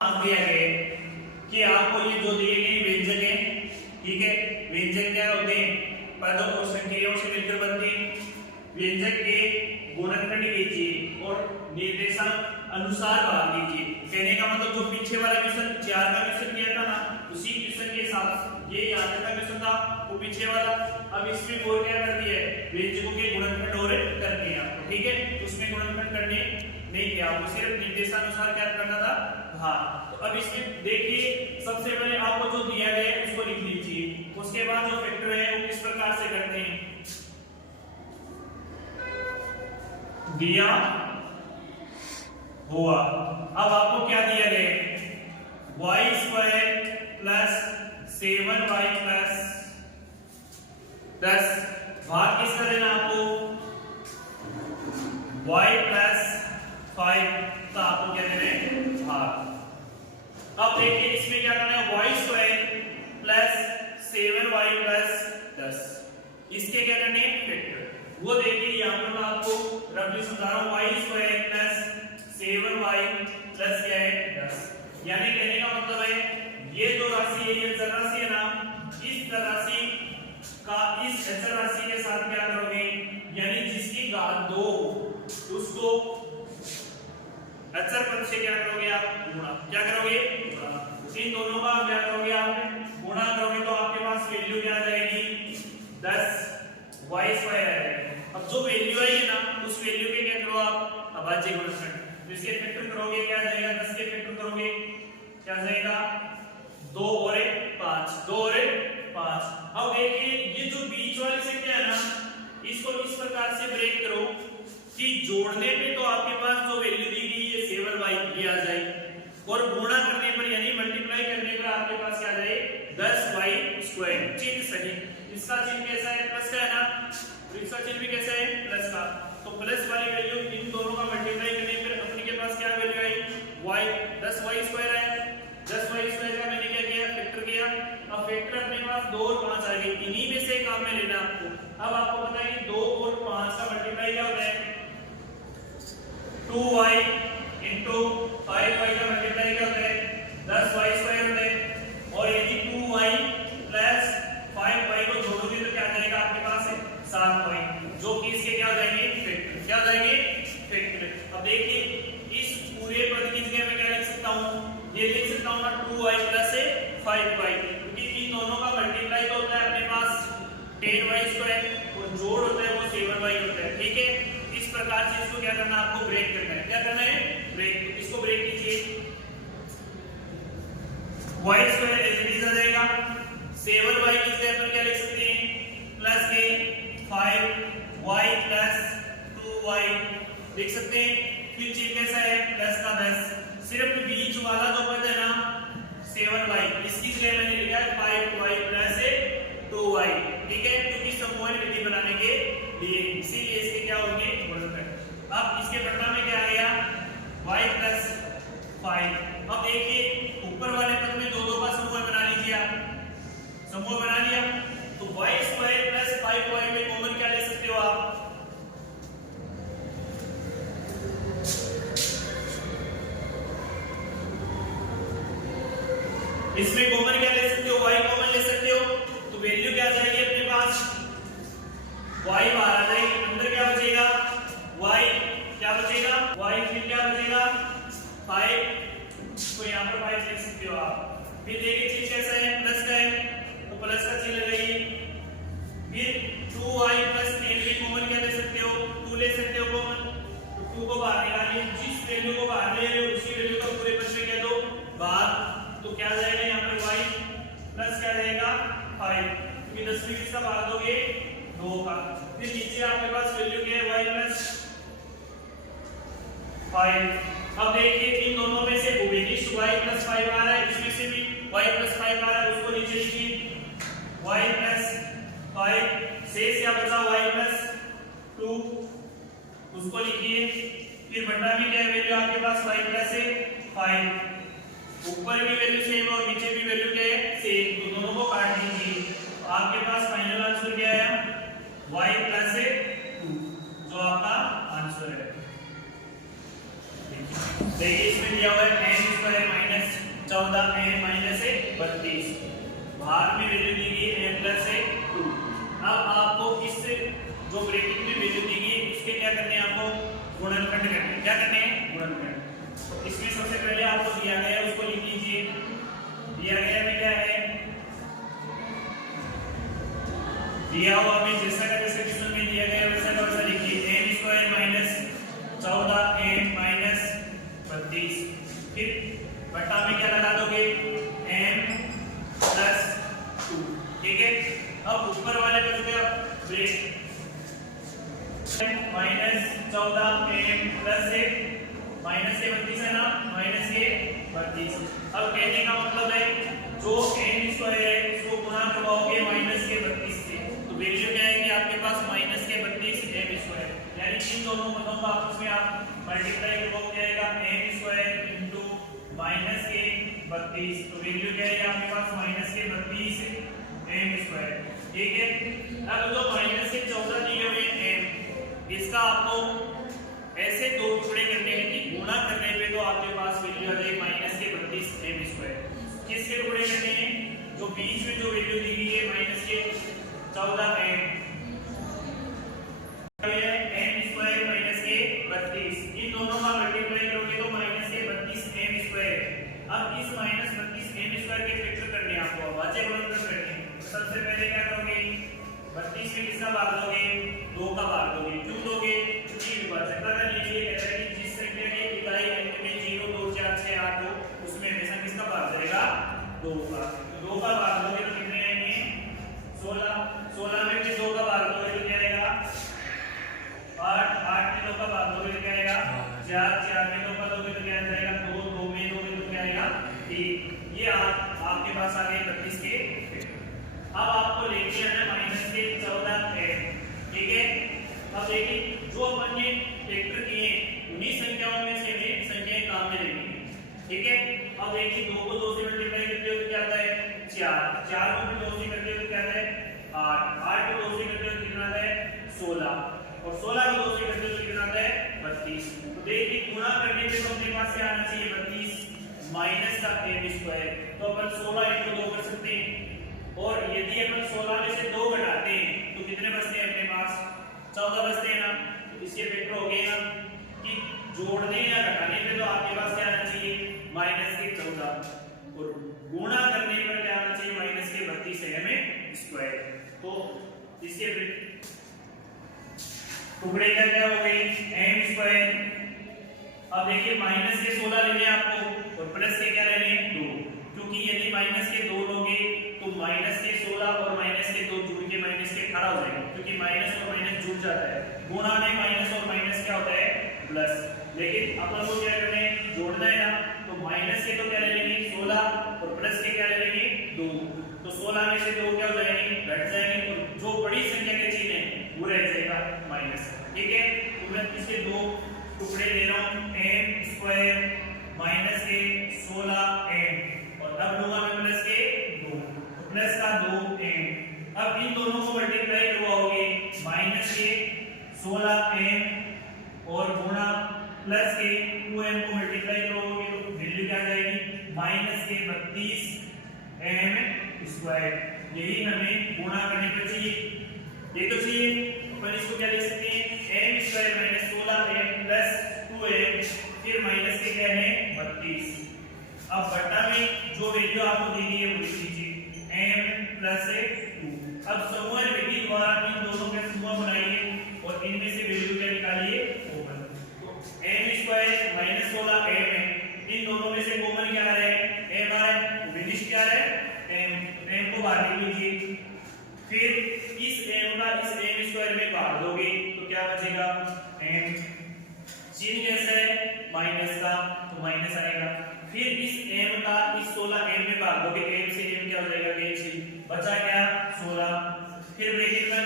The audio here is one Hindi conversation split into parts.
मांग दिया गया कि आपको ये जो दिए गए व्यंजन है, ठीक है, व्यंजन क्या होते हैं, पदों और संख्याओं से मिलकर बनते हैं। व्यंजन के गुणनखंड कीजिए और निर्देशांक अनुसार भाग दीजिए। कहने का मतलब जो पीछे वाला क्वेश्चन 4 का क्वेश्चन किया था ना, उसी क्वेश्चन के हिसाब ये यहाँ तक का क्वेश्चन था वो पीछे वाला। अब इसमें और क्या कर दिया है, व्यंजकों के गुणनखंड और करने हैं आपको, ठीक है। उसमें गुणनखंड करने नहीं किया, आपको सिर्फ निर्देशानुसार क्या करना था, हाँ। तो अब इसमें देखिए सबसे पहले आपको जो दिया गया है उसको लिख लीजिए। उसके बाद जो फैक्टर है वो किस प्रकार से करते हैं, दिया हुआ। अब आपको क्या दिया गया है, y² प्लस 7y प्लस 10 भाग किसका देना आपको, y प्लस 5 का आपको क्या देना है, भाग। अब देखिए इसमें क्या करना है, y² प्लस 7y प्लस 10 इसके क्या करने हैं, फैक्टर। वो देखिए यहाँ पर मैं आपको रफली समझा रहा हूँ, y² प्लस 7y प्लस क्या है 10। यानी कहने का मतलब है ये जो राशि है ये चर राशि है ना, इस चर राशि का इस अचर राशि के साथ क्या करोगे, यानी जिसकी घात 2 उसको अचर पद से क्या करोगे आप, गुणा। क्या करोगे, गुणा। इन दोनों का क्या करोगे आप, गुणा करोगे तो आपके पास वैल्यू क्या आ जाएगी, 10y² आएगा। अब जो वैल्यू आई है ना उस वैल्यू के क्या करो आप, अभाज्य गुणनखंड। तो इसके फैक्टर करोगे क्या जाएगा, 10 के फैक्टर करोगे क्या जाएगा, 2 और 5, 2 और 5। अब देखिए ये जो बीच वाली संख्या है ना, इसको इस प्रकार से ब्रेक करो कि जोड़ने पे तो आपके पास जो वैल्यू दी गई है 7y ये आ जाए, और गुणा करने पर यानी मल्टीप्लाई करने पर आपके पास क्या आ जाए, 10y²। चिन्ह सही, इसका चिन्ह कैसा है, प्लस का है ना, तो इसका चिन्ह भी कैसा है, प्लस का। तो प्लस वाली वैल्यू इन दोनों का मल्टीप्लाई करने पर अपने के पास क्या वैल्यू आई, y 10y² है। 10y² का मैंने क्या किया, फैक्टर किया। अब फैक्टर अपने पास 2 और 5 आ गए, इन्हीं में से काम में लेना आपको। अब आपको पता है कि 2 और 5 का मल्टीप्लाई क्या होता है, 2y इंटू 5y का मल्टीप्लाई क्या होता है, 10y² होता है। और यदि 2y प्लस 5y को जोड़ोगे तो क्या आ जाएगा आपके पास, 7y, जो कि इसके क्या हो जाएंगे, फैक्टर। क्या हो जाएंगे, फैक्टर। अब देखिए इस पूरे पद की जगह मैं क्या लिख सकता हूँ, ये लिख सकता हूँ ना 2y प्लस 5y, क्योंकि इन दोनों का मल्टीप्लाई तो होता है अपने पास 10y² और जोड़ होता है वो 7y होता है, ठीक है। इस प्रकार से इसको क्या करना है, आपको ब्रेक करना है। क्या करना है, ब्रेक। इसको ब्रेक कीजिए, y² एज इट इज आ जाएगा, 7y की जगह पर क्या लिख सकते हैं, प्लस के 5y प्लस 2y लिख सकते हैं। फिर चिन्ह कैसा है, प्लस का 10। सिर्फ बीच वाला जो पद है ना 7y, इसकी जगह मैंने लिखा है 5y प्लस 2y, ठीक है, क्योंकि समूहन विधि बनाने के लिए, इसीलिए इसके क्या होंगे, गुणनखंड। अब इसके पटना में क्या आ गया, y प्लस 5। अब देखिए ऊपर वाले पद में 2 का समूह बना लीजिए आप, समूह बना लिया तो y² प्लस 5y में कॉमन क्या ले सकते हो आप, इसमें कॉमन क्या ले सकते हो, y कॉमन ले सकते हो। तो वैल्यू क्या जाएगी अपने पास, y बाहर आ जाएगी, अंदर क्या बचेगा, y क्या बचेगा, y फिर क्या बचेगा 5, तो यहाँ पर 5 लिख सकते हो आप। फिर देखिए चीज कैसा है, प्लस का है तो प्लस का चिन्ह लगाइए। फिर 2y प्लस 10 भी कॉमन क्या ले सकते हो, 2 ले सकते हो कॉमन, तो 2 को बाहर निकालिए। जिस वैल्यू को बाहर ले रहे हो उसी वैल्यू का पूरे पद में क्या दो, भाग। तो क्या जाएगा यहाँ पर y प्लस क्या जाएगा 5, क्योंकि 10 में किसका भाग दोगे, 2 का। फिर नीचे आपके पास वैल्यू क्या है, y प्लस 5। अब देखिए इन दोनों में से भूमितिश y प्लस 5 आ रहा है, इसमें से भी y प्लस 5 आ रहा है, उसको नीचे लिखिए y प्लस 5। शेष क्या बचा, y प्लस 2, उसको लिखिए। फिर बटा में क्या वैल्यू आपके पास, y प्लस 5। ऊपर की वैल्यू सेम और नीचे की वैल्यू क्या है, सेम, तो दोनों को काट दीजिए। तो आपके पास फाइनल आंसर क्या है, y प्लस 2, जो आपका आंसर है। देखिए इसमें दिया हुआ है m square minus 14 m minus 32, बाहर में वैल्यू दी गई है m प्लस 2। अब आपको इस जो ब्रैकेट में वैल्यू दी गई है इसके क्या करने हैं, आपको गुणनखंड करने हैं। क्या करने हैं, गुणनखंड। इसमें सबसे पहले आपको दिया गया है उसको लिख लीजिए। दिया गया में क्या है, दिया हुआ में जैसा का जैसे क्वेश्चन में दिया गया वैसा का वैसा लिखिए, m square minus 14 m minus 32, फिर बटा में क्या लगा दोगे, m प्लस 2। ठीक है, अब ऊपर वाले पे जो है ब्रेक माइनस 14 m प्लस 1 माइनस के 32 है ना, माइनस के 32। अब कहने का मतलब है जो m स्क्वायर है उसको गुणा करवाओगे माइनस के 32 से, तो वैल्यू क्या आएगी आपके पास, माइनस के 32 m स्क्वायर। यानी इन दोनों पदों का आपस में आप मल्टीप्लाई करोगे क्या आएगा, m स्क्वायर इनटू माइनस के 32, तो वैल्यू क्या आएगी आपके पास, माइनस के 32 m स्क्वायर। ठीक है, अब जो माइनस के 14 दिए हुए m, इसका आपको ऐसे दो टुकड़े करने हैं कि गुणा करने पे तो आपके पास वैल्यू आ जाएगी माइनस के 32 m स्क्वायर। किसके टुकड़े करने हैं, जो बीच में जो वैल्यू दी गई है माइनस के 14 m स्क्वायर माइनस के 32, इन दोनों का मल्टीप्लाई करोगे तो माइनस के 32 m स्क्वायर। अब इस माइनस 32 m स्क्वायर के फैक्टर करने हैं आपको, अभाज्य गुणनखंड करने हैं। सबसे पहले क्या करोगे, 32 में किसका भाग दोगे, 2 का भाग दोगे। क्यों दोगे, क्योंकि विभाजक का नियम ये कहता है कि जिस संख्या के इकाई अंक में 0 2 4 6 8 हो उसमें हमेशा किसका भाग करेगा, 2 का। 2 का भाग दोगे तो कितने आएंगे, 16। 16 में भी 2 का भाग दोगे तो क्या आएगा, 8। 8 में 2 का भाग दोगे तो क्या आएगा, 4। 4 में 2 का दोगे तो क्या आ जाएगा, 2। 2 में दोगे तो क्या आएगा, 3। ये आपके पास आ गए 32 के। अब आपको लेके आना माइनस के 14 m। ठीक है, अब देखिए जो अपन ने फैक्टर किए उन्हीं संख्याओं में से हमें संख्याएं काम में लेनी है। ठीक है, अब देखिए 2 को 2 से मल्टीप्लाई करते हो तो क्या आता है, 4। 4 को 2 से करते हो तो क्या आता है, 8। 8 को 2 से करते हो तो कितना आता है, 16। और 16 को 2 से करते हो तो कितना आता है, 32। तो देखिए गुणा करने पे तो अपने पास क्या आना चाहिए, 32 माइनस का m स्क्वायर। तो अपन 16 into 2 कर सकते हैं, और यदि अपन 16 में से 2 घटाते हैं तो कितने बचते हैं अपने पास, 14 बचते हैं ना। तो इसके फैक्टर हो गए ना कि जोड़ने या घटाने पे तो आपके पास क्या आना चाहिए, माइनस के 14, और गुणा करने पर क्या आना चाहिए, माइनस के 32 m स्क्वायर। तो इसके टुकड़े क्या क्या हो गए, m स्क्वायर। अब देखिए माइनस के 16 लेने हैं आपको और प्लस के क्या लेने हैं, 2। क्योंकि यदि माइनस के 2 लोगे तो माइनस के 16 और माइनस के 2 जुड़ के माइनस के 18 हो जाएगा, क्योंकि माइनस और माइनस जुड़ जाता है। गुणा में माइनस और माइनस क्या होता है, प्लस। लेकिन अपन को क्या करना है, जोड़ना है ना, तो माइनस के तो क्या ले लेंगे, 16, और प्लस के क्या ले लेंगे, 2। तो 16 में से 2 क्या हो जाएंगे, घट जाएंगे, और जो बड़ी संख्या के चिन्ह है वो रह जाएगा माइनस। ठीक है, तो मैं इसके 2 टुकड़े ले रहा हूं, m स्क्वायर माइनस के 16m, और अब लूंगा मैं प्लस के 2, तो प्लस का 2m। अब इन दोनों को मल्टीप्लाई करवाओगे, माइनस के 16m और गुणा प्लस के 2m को मल्टीप्लाई करोगे तो वैल्यू क्या आ जाएगी, माइनस के 32m स्क्वायर। यही हमें गुणा करने पर चाहिए, ये तो चाहिए। अपन इसको क्या लिख सकते हैं, m square minus 16m plus 2m, फिर माइनस के क्या है, 32। अब बट्टा में जो वैल्यू आपको दी गई है वो लिख लीजिए, m प्लस 2। अब समूह विधि द्वारा इन दोनों के समूह बनाइए और इनमें से वैल्यू क्या निकालिए, कॉमन। तो m स्क्वायर माइनस 16m है, इन दोनों में से कॉमन क्या आ रहा है, m आ रहा है, विनिश क्या आ रहा है, m को बाहर निकाल लीजिए। फिर इस m का इस m स्क्वायर में काट दोगे तो क्या बचेगा, m। चिन्ह कैसा है, माइनस का, तो माइनस आएगा। फिर इस m का इस 16m में भाग दोगे, m से m क्या हो जाएगा, कैंसिल, बचा क्या, 16। फिर ब्रैकेट में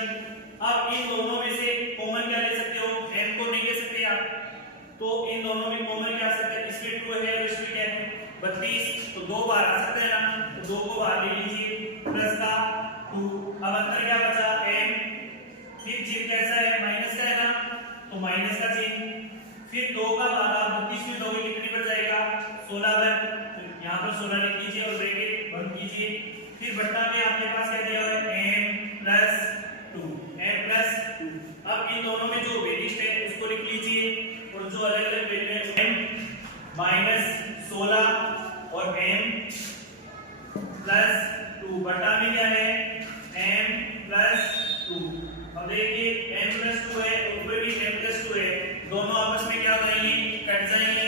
अब इन दोनों में से कॉमन क्या ले सकते हो, m को नहीं ले सकते आप, तो इन दोनों में कॉमन क्या आ सकता है, इसमें 2 है और इसमें क्या है, 32, तो 2 बार आ सकता है ना, तो 2 को बाहर ले लीजिए, प्लस का 2। अब अंदर क्या बचा, m। फिर चिन्ह कैसा है, माइनस का है ना, तो माइनस का चिन्ह। फिर 2 का भागा 32 में 2 कितनी पर जाएगा 16 पर, यहाँ पर 16 लिख लीजिए और ब्रैकेट बंद कीजिए। फिर बट्टा में आपके पास क्या दिया हुआ है m+2 m+2। अब इन दोनों में जो वेरिएंट है उसको लिख लीजिए और जो अलग अलग वेरिएंट है m-16 और m+2 बट्टा में क्या है m+2। अब देखिए m+2 है, ऊपर भी m+2 है, दोनों आपस में क्या हो जाएंगे कट जाएंगे,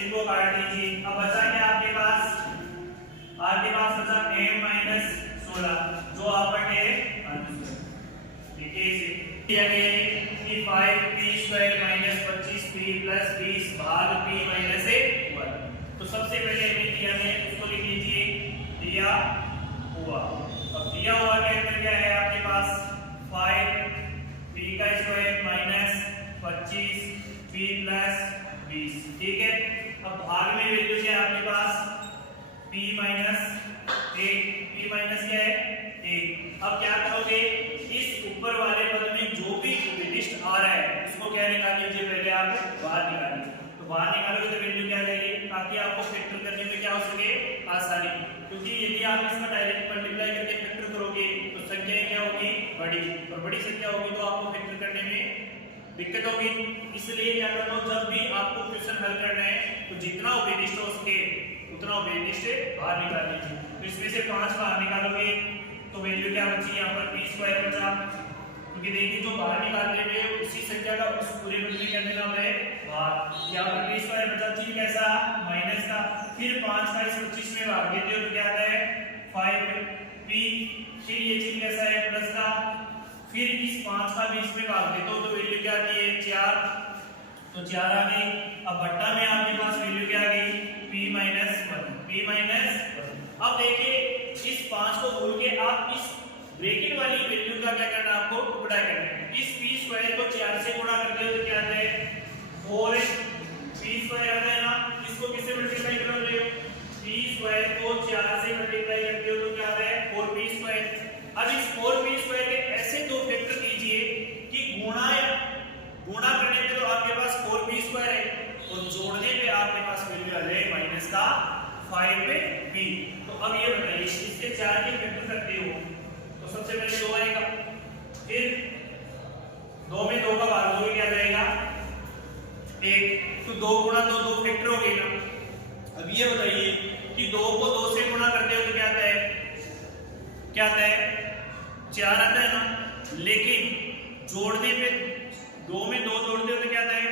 इनको काट दीजिए। अब बचा क्या आपके पास बचा m-16 जो आपका है आंसर। ठीक है दिया गया है कि 5p² - 25p + 20 भाग p - 1। तो सबसे पहले हमें दिया है उसको लिख लीजिए दिया हुआ। अब दिया हुआ के अंदर क्या है आपके पास 5p² - 25p + 20। ठीक है, अब भाग में वैल्यू क्या है आपके पास p - 1, p माइनस क्या है 1। अब क्या करोगे इस ऊपर वाले पद में जो भी लिस्ट आ रहा है उसको क्या निकाल लीजिए, पहले आप बाहर निकालिए। तो बाहर निकालोगे तो वैल्यू क्या जाएगी, ताकि आपको फैक्टर करने में क्या हो सके आसानी, क्योंकि यदि आप इसका डायरेक्ट मल्टीप्लाई करके फैक्टर करोगे तो संख्याएं क्या होगी बड़ी, और बड़ी संख्या होगी तो आपको फैक्टर करने में दिक्कत होगी। इसलिए क्या करना हो, जब भी आपको क्वेश्चन हल करना है तो जितना ओबेलिस्ट हो सके उतना ओबेलिस्ट से बाहर निकाल लीजिए। तो इसमें से 5 बाहर निकालोगे तो वैल्यू क्या बची यहाँ पर p² बचा, क्योंकि देखिए जो बाहर निकालते हुए उसी संख्या का उस पूरे बदले क्या देना होता है बाहर। यहाँ पर p² बचा ठीक कैसा माइनस का, फिर 5 का इस 25 में भाग देते हो तो क्या आता है 5p, फिर ये चीज कैसा है प्लस का, फिर इस 5 का 20 में भाग देते हो तो वैल्यू क्या आती है 4, तो 4 आ गई। अब बट्टा में आपके पास वैल्यू क्या आ गई p - 1। अब देखिए इस 5 को भूल के आप इस ब्रैकेट वाली वैल्यू का क्या करना आपको गुणा करना है। इस p² को 4 से गुणा करते हो तो क्या आता है 4p² आता है ना, इसको किससे मल्टीप्लाई करोगे p² को 4 से मल्टीप्लाई करते हो तो क्या आता है 4p²। अब इस 4p² के ऐसे दो फैक्टर कीजिए कि गुणा करने पे तो आपके पास 4p² है और जोड़ने पे आपके पास वैल्यू आ जाए माइनस का 5p। तो अब ये बताइए इसके 4 के फैक्टर करते हो तो सबसे पहले 2 आएगा, फिर 2 में 2 का भाग दोगे क्या जाएगा 1, तो 2 गुणा 2 2 फैक्टर हो गए ना। अब ये बताइए कि 2 को 2 से गुणा करते हो तो क्या आता है 4 आता है ना, लेकिन जोड़ने पे 2 में 2 जोड़ते हो तो क्या आता है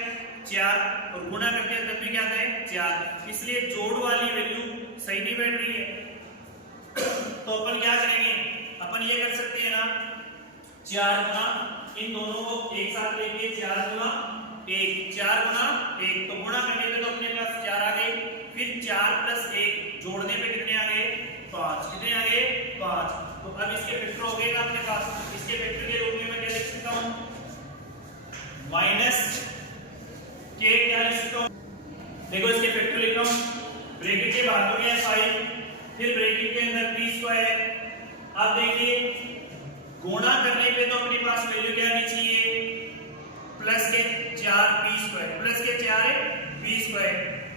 4 और गुणा करते हैं तब भी क्या आता है 4, इसलिए जोड़ वाली वैल्यू सही नहीं बैठ रही है। तो अपन क्या करेंगे, अपन ये कर सकते हैं ना 4 गुना इन दोनों को एक साथ लेके 4 गुना 1 तो गुणा करने पे तो अपने पास 4 आ गए, फिर 4 + 1 जोड़ने पे कितने आ गए 5, कितने आ गए 5। तो अब इसके फैक्टर हो गए ना अपने पास, इसके फैक्टर के रूप में मैं क्या लिख सकता हूं माइनस के, क्या लिख सकता हूं देखो इसके फैक्टर लिख रहा हूं, ब्रैकेट के बाहर हो गया 5, फिर ब्रैकेट के अंदर p²। अब देखिए गुणा करने पे तो अपने पास वैल्यू क्या आनी चाहिए प्लस के 4p², प्लस के 4 है p²,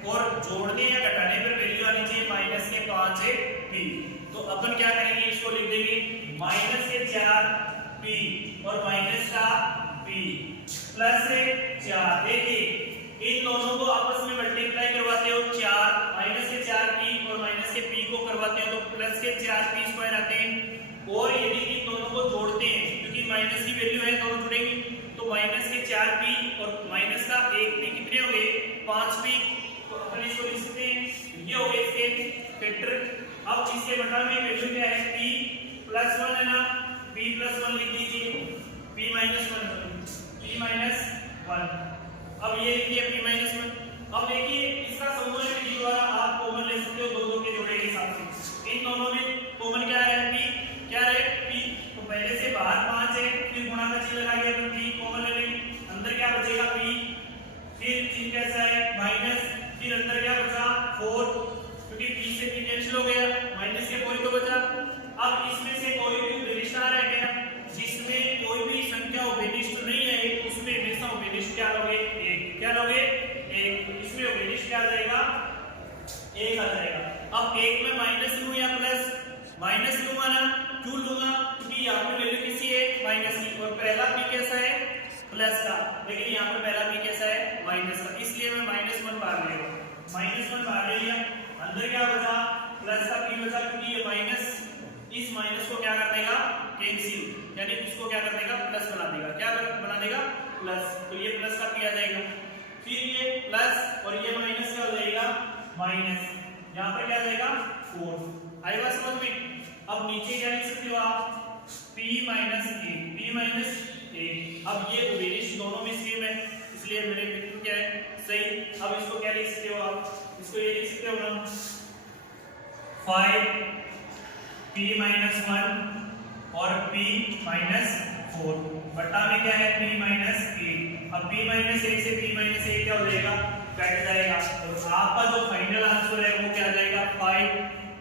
और जोड़ने या घटाने पर वैल्यू आनी चाहिए माइनस के 5 है p। तो अपन क्या करेंगे इसको लिख देंगे माइनस के 4p और माइनस का p प्लस से 4। देखिए इन दोनों को आपस में मल्टीप्लाई करवाते हो 4 माइनस के 4p और माइनस के p को करवाते हो तो प्लस के 4p² आते हैं, और यदि इन दोनों को जोड़ते हैं क्योंकि माइनस की वैल्यू है दोनों जुड़ेंगे तो माइनस के 4p और माइनस का 1p कितने हो गए 5p। तो अपन इसको लिख सकते हैं ये हो गए इसके फैक्टर। अब इसके बटा में वैल्यू क्या है p+1 है ना, p+1 लिख लीजिए p - 1। अब ये लिखिए p-1। अब देखिए इसका समूह विधि द्वारा आप कॉमन ले सकते हो 2 2 के जोड़े के हिसाब से। इन दोनों में कॉमन क्या है p, क्या है p, तो पहले से बाहर 5 है, फिर गुणा का चिन्ह लगा दिया तो p कॉमन ले लेंगे, अंदर क्या बचेगा p, फिर चिन्ह कैसा है माइनस, फिर अंदर क्या बचा 4 क्योंकि p से p कैंसिल हो गया, माइनस के कोई तो बचा। अब इसमें से कोई भी उभयनिष्ठ आ रहा है क्या, जिसमें कोई भी संख्या उभयनिष्ठ नहीं है उसमें हमेशा उभयनिष्ठ क्या लोगे 1, क्या लोगे क्या आ जाएगा, 1 आ जाएगा। अब 1 में माइनस लूं या प्लस, माइनस लूंगा ना, क्यों लूंगा, क्योंकि यहाँ पे वैल्यू किसी है माइनस की, और पहला पी कैसा है प्लस का, लेकिन यहाँ पे पहला पी कैसा है माइनस का, इसलिए मैं -1 बाहर ले रहा हूँ, -1 बाहर ले लिया। अंदर क्या बचा, प्लस का पी बचा, क्योंकि ये माइनस इस माइनस को क्या कर देगा कैंसिल, यानी उसको क्या कर देगा प्लस बना देगा, क्या बना देगा प्लस, तो ये प्लस का पी आ जाएगा। फिर ये प्लस और ये माइनस क्या हो जाएगा माइनस, यहाँ पे क्या आ जाएगा 4। आई बात समझ में। अब नीचे क्या लिख सकते हो आप, p माइनस a। अब ये वेरिएशन दोनों में सेम है, इसलिए मेरे वेक्टर क्या है सही। अब इसको क्या लिख सकते हो आप, इसको ये लिख सकते हो ना 5p माइनस 1 और p माइनस 4 बटा में क्या है p माइनस 8। अब p माइनस 1 से p माइनस 1 क्या हो जाएगा कट जाएगा, और आपका जो फाइनल आंसर है वो क्या आ जाएगा 5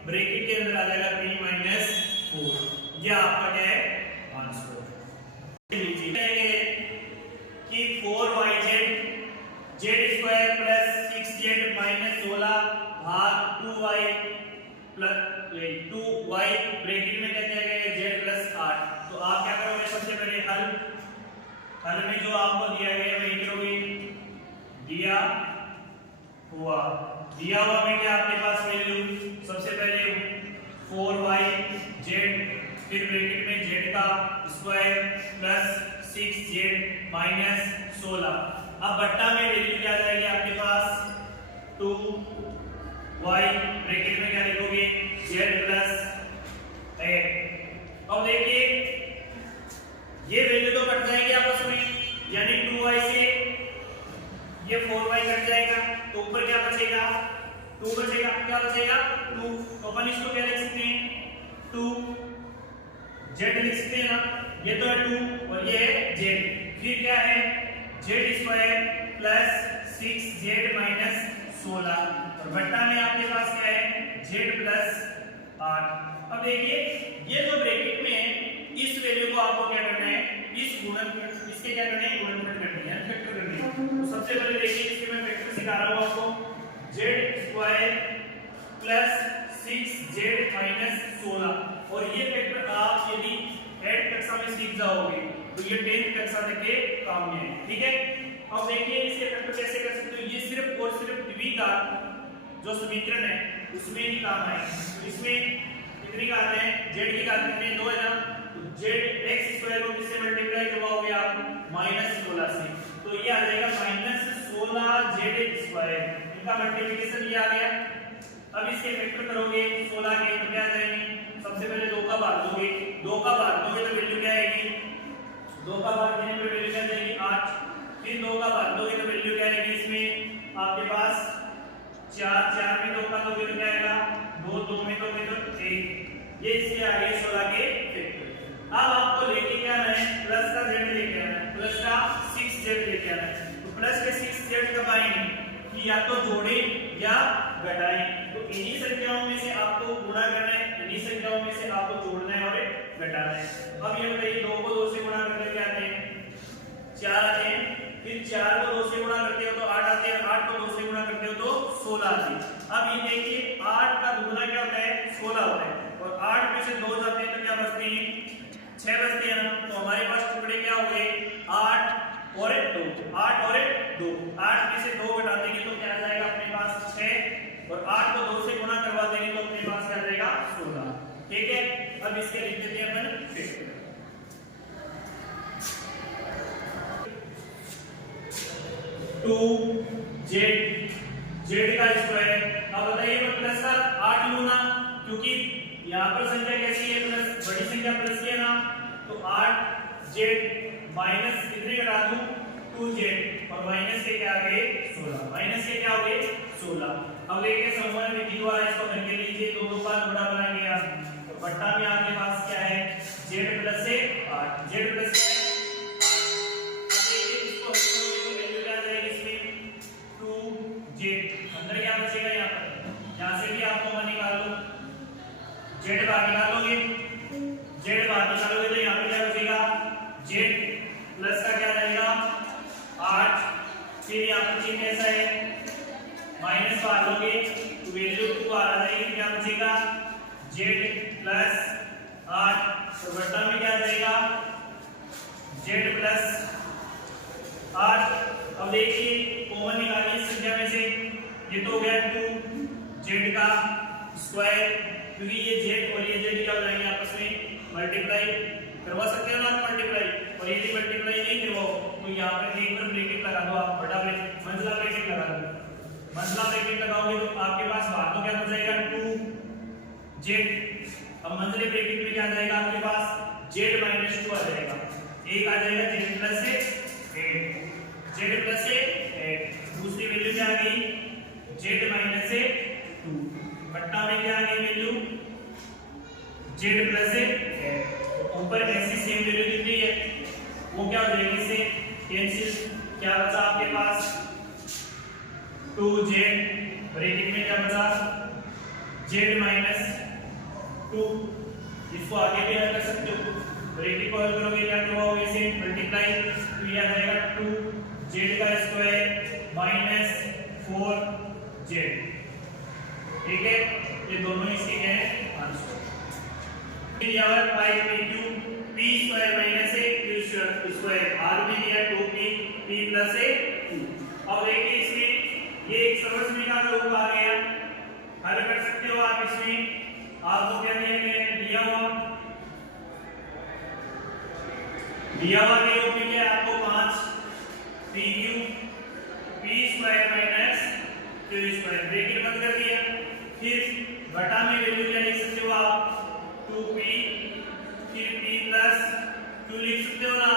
ब्रैकेट के अंदर आ जाएगा p माइनस 4। ये आपका क्या है आंसर। कि 4yz z square plus 6z minus 16 भाग 2y प्लस 2y ब्रैकेट में क्या दिया गया है z प्लस 8। तो आप क्या करोगे, सबसे पहले हल में जो आपको दिया गया है वही करोगे, दिया हुआ में क्या आपके पास वैल्यू, सबसे पहले 4yz फिर ब्रैकेट में z का स्क्वायर प्लस 6z माइनस 16। अब बट्टा में वैल्यू क्या आ जाएगी आपके पास 2y ब्रैकेट में क्या लिखोगे z प्लस 8। अब देखिए ये वैल्यू तो कट जाएगी आपस में, यानी 2y से ये 4y कट जाएगा, तो ऊपर क्या बचेगा 2 बचेगा, क्या बचेगा 2। तो अपन इसको क्या लिख सकते हैं 2 z लिख सकते हैं ना, ये तो है 2 और ये है z। फिर क्या है z square plus 6z minus 16 और बट्टा में आपके पास क्या है z प्लस 8। अब देखिए ये जो ब्रैकेट में है इस वैल्यू को आपको क्या करना है, इसके क्या करना है गुणनफल करनी है, फैक्टर करनी है। तो सबसे पहले देखिए इसके मैं फैक्टर सिखा रहा हूं आपको, z square plus 6z minus 16 और ये फैक्टर आप यदि 8th कक्षा में सीख जाओगे तो ये 10th कक्षा तक के काम में है, ठीक है। अब देखिए इसके फैक्टर कैसे कर सकते हो, ये सिर्फ और सिर्फ द्विघात जो समीकरण है उसमें ही काम है। तो इसमें कितनी घात है, z की घात कितनी 2 है ना, तो z x स्क्वायर को किससे मल्टीप्लाई करवाओगे आप -16 से, तो ये आ जाएगा -16z स्क्वायर, इनका मल्टीप्लिकेशन ये आ गया। अब इसके फैक्टर करोगे 16 के तो क्या आ जाएंगे, सबसे पहले 2 का भाग दोगे, 2 का भाग दोगे तो वैल्यू क्या आएगी, 2 का भाग देने पे वैल्यू क्या आएगी 8। फिर 2 का भाग दोगे तो वैल्यू क्या आएगी इसमें आपके पास 4 में 2 का दोगे तो क्या आएगा 2 में दोगे तो 1। ये इसके आगे 16 के फैक्टर। अब आपको लेके क्या आना है, प्लस का z लेके आना है, प्लस का 6z लेके आना है। तो प्लस के 6z कब आएंगे कि या तो जोड़े या घटाएं, तो इन्हीं संख्याओं में से आपको गुणा करना है, इन्हीं संख्याओं में से आपको जोड़ना है और घटाना है। अब ये बताइए 2 को 2 से गुणा करके क्या आते हैं 4 आते हैं, फिर 4 को 2 से गुणा करते हो तो 8 आते हैं, 8 को 2 से गुणा करते हो तो 16 आते हैं। अब ये देखिए 8 का दुगुना क्या होता है 16 होता है, और 8 में से 2 जाते हैं तो क्या बचते हैं 6 बचते हैं ना। तो हमारे पास टुकड़े क्या हो गए 8 और 2, 8 और 2, 8 में से 2 घटा देंगे तो क्या आ जाएगा अपने पास 6, और 8 को 2 से गुणा करवा देंगे तो अपने पास क्या आ जाएगा 16, ठीक है। अब इसके लिख देते हैं अपन फैक्टर 2z का स्क्वायर। अब बताइए मैं प्लस का 8 लूं ना, क्योंकि यहाँ पर संख्या कैसी है प्लस, बड़ी संख्या प्लस की है ना, तो 8z माइनस कितने घटा दूं 2z और माइनस के क्या आ गए 16, माइनस के क्या हो गए 16। अब लेके समवन विधि द्वारा इसको करके लीजिए, 2 का बड़ा बनाएंगे आप, तो बट्टा में आपके पास क्या है z प्लस से 8, z प्लस से 8। अब देखिए इसको तो वैल्यू क्या आ जाएगी इसमें 2z, अंदर क्या बचेगा यहाँ पर, यहाँ से भी आपको मान निकाल लो, z बाहर निकालोगे, z बाहर निकालोगे तो यहाँ पे क्या बचेगा z प्लस का क्या रहेगा 8, फिर यहाँ पर चिन्ह कैसा है माइनस बाहर लोगे तो वैल्यू 2 आ जाएगी, क्या बचेगा z प्लस 8, तो बटा में क्या आ जाएगा z प्लस 8। अब देखिए कॉमन निकालिए इस संख्या में से, ये तो हो गया 2z का स्क्वायर, क्योंकि ये z और ये z क्या हो जाएंगे आपस में मल्टीप्लाई, करवा सकते हो ना मल्टीप्लाई, और यदि मल्टीप्लाई नहीं करवाओ तो यहाँ पे एक बार ब्रैकेट लगा दो आप, बटा ब्रैकेट मंझला ब्रैकेट लगा दो, मंझला ब्रैकेट लगाओगे तो आपके पास बाहर तो क्या हो जाएगा 2z, अब मंझले ब्रैकेट में क्या आ जाएगा आपके पास z माइनस 2 आ जाएगा, एक आ जाएगा z प्लस 8, z प्लस 8, दूसरी वैल्यू क्या आ गई z माइनस 2, बट्टा में क्या आ गई वैल्यू z प्लस 8, ऊपर ऐसी सेम वैल्यू दिख रही है, वो क्या हो जाएगी इससे कैंसिल, क्या बचा आपके पास 2z, ब्रैकेट में क्या बचा z माइनस 2, इसको आगे भी हल कर सकते हो, ब्रैकेट को हल करोगे क्या करवाओगे इसे मल्टीप्लाई, तो ये आ जाएगा 2z का स्क्वायर माइनस 4z, ठीक है, ये दोनों इसके क्या है आंसर। दिया हुआ 5p p square minus a q square, r में दिया 2p p प्लस a 2। अब देखिए इसमें ये एक सर्वसमीकरण का रूप आ गया, हल कर सकते हो आप इसमें, आपको क्या दिया गया है दिया हुआ के रूप में क्या आपको 5pq p square minus q square, bracket बंद कर दिया, फिर बटा में वैल्यू क्या लिख सकते हो आप 2p, फिर p प्लस q लिख सकते हो ना।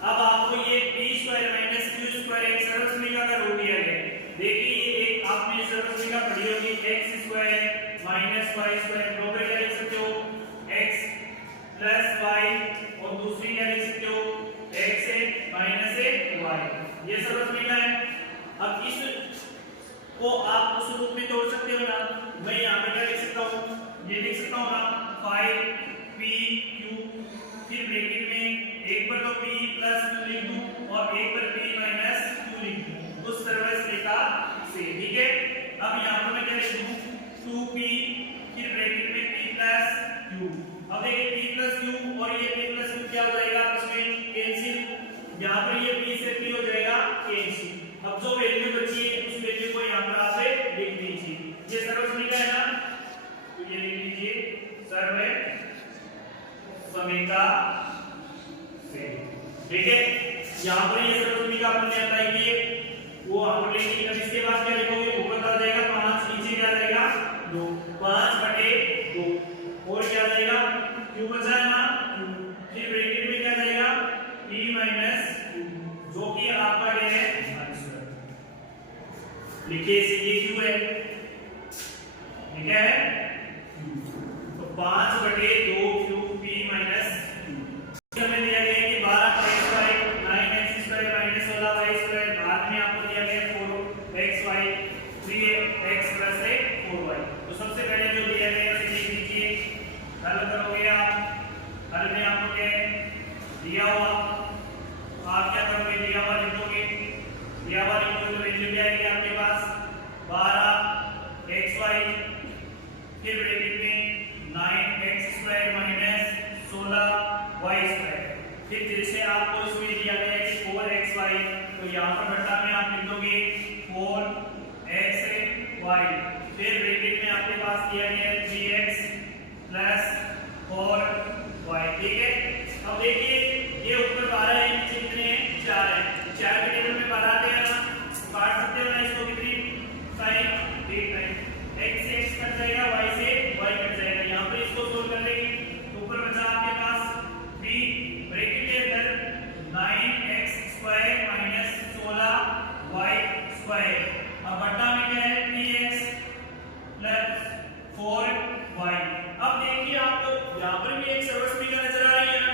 अब आपको ये p square minus q square एक सर्वसमीकरण का रूप दिया गया है, देखिए ये एक आपने सर्वसमीकरण पढ़ी होगी x square minus y square, बराबर क्या लिख सकते हो x प्लस y, और दूसरी क्या लिख सकते हो x माइनस y, ये सर्वसमीकरण है। अब इस को आप उस रूप में तोड़ सकते हो ना, मैं यहाँ पे क्या लिख सकता हूँ, ये लिख सकता हूँ ना 5pq, फिर ब्रैकेट में एक पर तो p प्लस q लिख दूं और एक पर p माइनस q लिख दूं उस सर्वसमीकरण से, ठीक है। अब यहाँ पर मैं क्या लिख दूं 2p, फिर ब्रैकेट में p प्लस q, अब देखिए p प्लस q और ये p प्लस q क्या हो जाएगा आपस में कैंसिल, यहाँ पर ये p से p हो जाएगा कैंसिल। अब जो वैल्यू बची है उस वैल्यू को यहाँ पर आप लिख दीजिए, ये सर्वसमीकरण है ना, तो ये लिख लीजिए सर्वसमीकरण से, ठीक है। यहाँ पर ये सर्वसमीकरण आपने अप्लाई किए, वो आप लेंगे, अब इसके बाद क्या लिखोगे ऊपर आ जाएगा 5, नीचे क्या आ जाएगा 2, 5/2, और क्या आ जाएगा q बचा है ना, फिर ब्रैकेट में क्या आ जाएगा p माइनस q, जो कि आपका क्या है लिखिए इसे, ये q है, ठीक है, तो 5/2 p माइनस q, हमें दिया गया है कि 12x² 9x² minus 16y square, बाद में आपको दिया गया 4xy 3x प्लस 4y, तो सबसे पहले जो दिया गया है उसे लिख लीजिए, हल करोगे आप, हल में आपको क्या दिया हुआ, आप क्या करोगे दिया हुआ लिखोगे, दिया हुआ लिखोगे तो वैल्यू क्या आएगी आपके पास 12xy, फिर ब्रैकेट में 9x² माइनस 16y स्क्वायर, फिर जैसे आपको इसमें दिया गया है कि 4xy, तो यहाँ पर बट्टा में आप लिख दोगे 4xy, फिर ब्रैकेट में आपके पास दिया गया है 3x प्लस 4y, ठीक है। अब देखिए ये ऊपर 12 है, नीचे कितने हैं 4 है, 4 के टेबल में 12 आते हैं ना, काट सकते हो ना इसको, कितनी साइन 8 टाइम, x से x कट जाएगा, y से y कट जाएगा, यहाँ पर इसको सोल्व कर लेंगे तो ऊपर बचा आपके पास 3 ब्रैकेट के अंदर 9x² माइनस 16y स्क्वायर, अब बट्टा में क्या है 3x प्लस 4y। अब देखिए आपको यहाँ पर भी एक सर्वसमीकरण नजर आ रही है ना,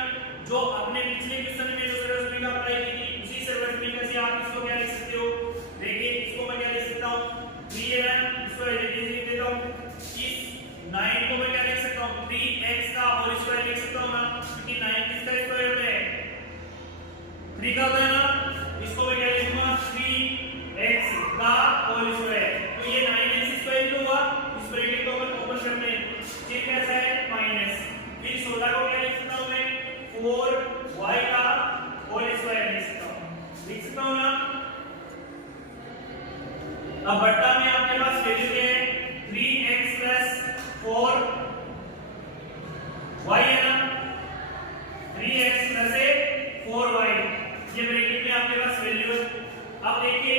जो अपने पिछले क्वेश्चन में जो सर्वसमीकरण अप्लाई की थी उसी सर्वसमीकरण से आप इसको क्या लिख सकते हो, देखिए इसको मैं क्या लिख सकता हूँ 3 है ना, इसको लिख देता हूँ, इस 9 को मैं क्या लिख सकता हूँ 3x का होल स्क्वायर लिख सकता हूँ ना, क्योंकि 9 किसका स्क्वायर होता है 3 का होता है ना, इसको मैं क्या लिखूंगा 3x का होल स्क्वायर, तो ये 9 अब बट्टा में आपके पास वैल्यू क्या है 3x प्लस 4y है ना, 3x प्लस 4y, ये ब्रैकेट में आपके पास वैल्यू है। अब देखिए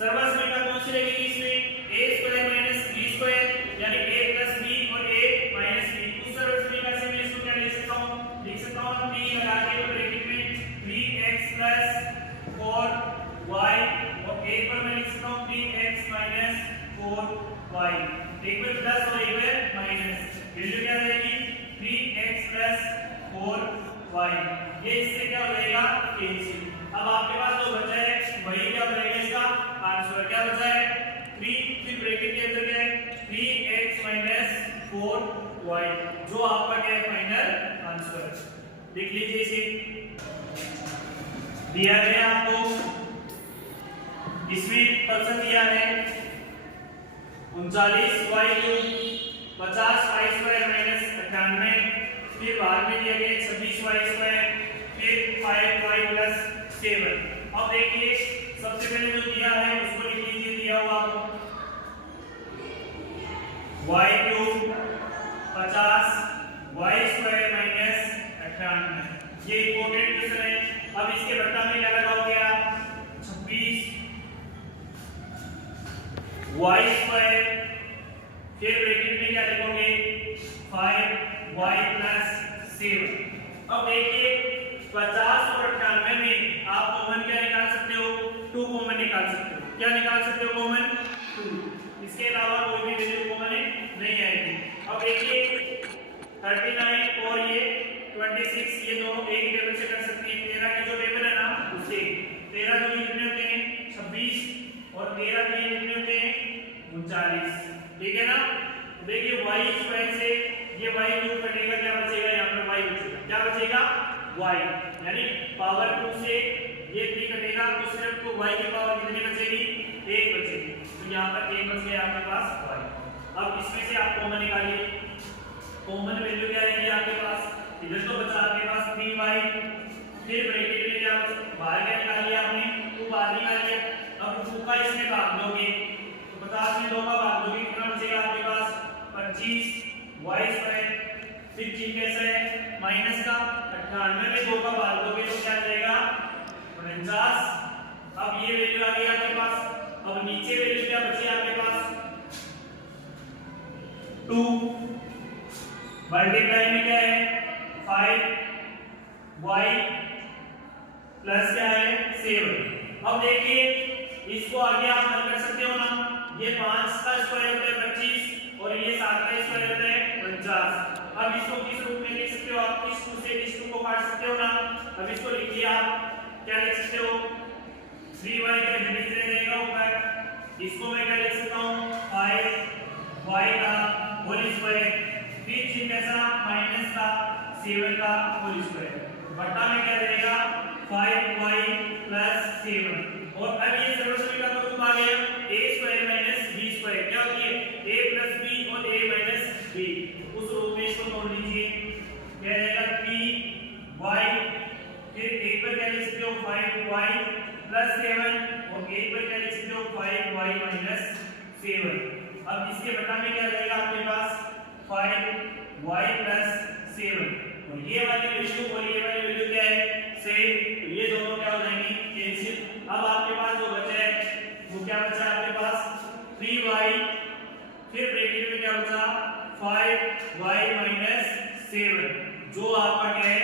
सर्वसमीकरण कौन सी लगेगी इसमें a square minus b square यानी a प्लस b और a माइनस b। उस सर्वसमीकरण से मैं इसको क्या लिख सकता हूं 3 लगा के ब्रैकेट में 3x प्लस 4y और एक पर मैं लिख सकता हूं 3x माइनस 4y, एक पर प्लस और एक पर माइनस, वैल्यू क्या रहेगी 3x प्लस 4y, ये इससे क्या हो जाएगा कैंसिल। अब आपके पास जो बचा है वही क्या बनेगा इसका आंसर, क्या बचा है 3, फिर ब्रैकेट के अंदर क्या है 3x माइनस 4y, जो आपका क्या है फाइनल आंसर। लिख लीजिए इसे, दिया गया आपको इसमें पर्सन दिया है 39y cube 50y square minus 98, फिर बाद में दिया गया 26y स्क्वायर, फिर 5y प्लस 7। अब देखिए सबसे पहले जो दिया है उसको लिख लीजिए, दिया हुआ y cube 50 y square minus 98, ये इंपॉर्टेंट क्वेश्चन है। अब इसके बट्टा में क्या लगाओगे आप 26 y स्क्वायर, फिर ब्रैकेट में क्या लिखोगे 5y प्लस 7। अब देखिए 50 और 98 में आप कॉमन क्या निकाल सकते हो 2 कॉमन निकाल सकते हो, क्या निकाल सकते हो कॉमन 2, इसके अलावा कोई भी वैल्यू कॉमन नहीं आएगी। अब देखिए 39 और ये 26 ये दोनों एक टेबल से कर सकते हैं, 13 की जो टेबल है ना उससे 13 जो कितने होते हैं 26 और 13 के कितने होते हैं 39, ठीक है ना। देखिए y स्क्वायर से ये y क्यूब कटेगा, क्या बचेगा यहाँ पर y बचेगा, क्या बचेगा y, यानी पावर 2 से ये 3 कटेगा तो सिर्फ तो y की पावर कितनी बचेगी 1 बचेगी, तो यहाँ पर 1 बच गया आपके पास y। अब इसमें से आप कॉमन निकालिए, कॉमन वैल्यू क्या रहेगी आपके पास, इधर तो बचा आपके पास 3y, फिर ब्रैकेट में क्या बाहर क्या निकाल लिया आपने 2 बाहर निकाल लिया। अब 2 का इसमें भाग दोगे तो 50 में 2 का भाग दोगे कितना बचेगा आपके पास 25 y स्क्वायर, फिर चिन्ह कैसा है माइनस का, 98 में 2 का भाग दोगे तो क्या जाएगा 49। अब ये वैल्यू आ गई आपके पास। अब नीचे वैल्यू क्या बची आपके पास 2, मल्टीप्लाई में क्या है 5y प्लस क्या है 7। अब देखिए इसको आगे आप हल कर सकते हो ना, ये 5 का स्क्वायर होता है 25 और ये 7 का स्क्वायर होता है 50। अब इसको किस रूप में लिख सकते हो आप, इस 2 से इस 2 को काट सकते हो ना। अब इसको लिखिए आप क्या लिख सकते हो 3y का डिवीजन रहेगा ऊपर, इसको मैं क्या लिख सकता हूं 5y का होल स्क्वायर, फिर चिन्ह कैसा माइनस का 7 का होल स्क्वायर, बट्टा में क्या रहेगा 5y प्लस 7। और अब ये सर्वसमीकरण का रूप आ गया a square minus b square, क्या होती है a प्लस b और a माइनस b, उस रूप में इसको तोड़ लीजिए, क्या रहेगा 3y, फिर एक पर क्या लिख सकते हो 5y प्लस 7 और एक पर क्या लिख सकते हो 5y माइनस 7। अब इसके बट्टा में क्या रहेगा आपके पास 5y प्लस 7 और ये वाली वैल्यू और ये वाली वैल्यू क्या है सेम, तो ये दोनों क्या हो जाएंगी कैंसिल। अब आपके पास जो बचा है वो क्या बचा है आपके पास 3y, फिर ब्रैकेट में क्या बचा 5y माइनस 7, जो आपका क्या है